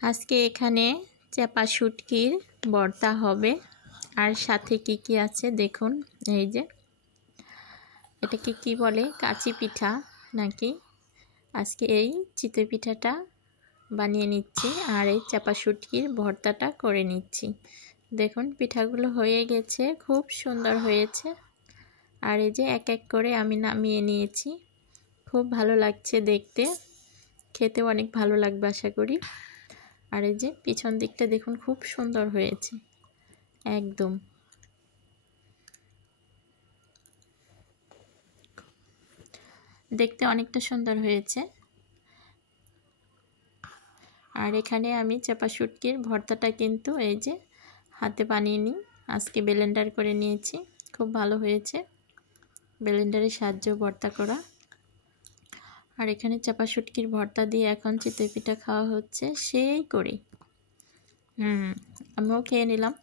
আজকে এখানে চাপা শুটকির ভর্তা হবে। আর সাথে কি কি আছে দেখুন। এই যে এটাকে কি বলে, কাচি পিঠা নাকি। আজকে এই চিতই পিঠাটা বানিয়ে নিচ্ছি আর এই চাপা শুটকির ভর্তাটা করে নিচ্ছি। দেখুন পিঠাগুলো হয়ে গেছে, খুব সুন্দর হয়েছে। আর এই যে এক এক করে আমি নামিয়ে নিয়েছি। খুব ভালো লাগছে দেখতে, খেতেও অনেক ভালো লাগবে আশা করি। আর এই যে পিছন দিকটা দেখুন, খুব সুন্দর হয়েছে একদম। দেখতে অনেকটা সুন্দর হয়েছে। আর এখানে আমি চাপা শুটকির ভর্তাটা কিন্তু এই যে হাতে বানিয়ে নিই, আজকে ব্লেন্ডার করে নিয়েছি। খুব ভালো হয়েছে ব্লেন্ডারের সাহায্যে ভর্তা করা। আর এখানে চাপা শুটকির ভর্তা দিয়ে এখন চিতই পিঠা খাওয়া হচ্ছে সেই করে। আমিও খেয়ে নিলাম,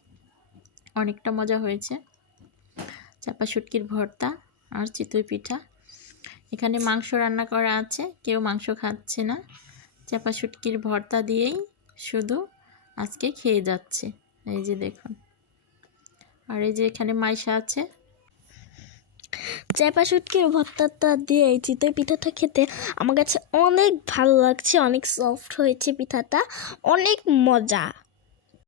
অনেকটা মজা হয়েছে। চাপা শুটকির ভর্তা আর চিতই পিঠা। এখানে মাংস রান্না করা আছে, কেউ মাংস খাচ্ছে না। চাপা শুটকির ভর্তা দিয়েই শুধু আজকে খেয়ে যাচ্ছে। এই যে দেখুন। আর এই যে এখানে মাইশা আছে। চাপা শুটকির ভর্তাটা দিয়ে এই চিতই পিঠাটা খেতে আমার কাছে অনেক ভালো লাগছে, অনেক সফট হয়েছে পিঠাটা, অনেক মজা।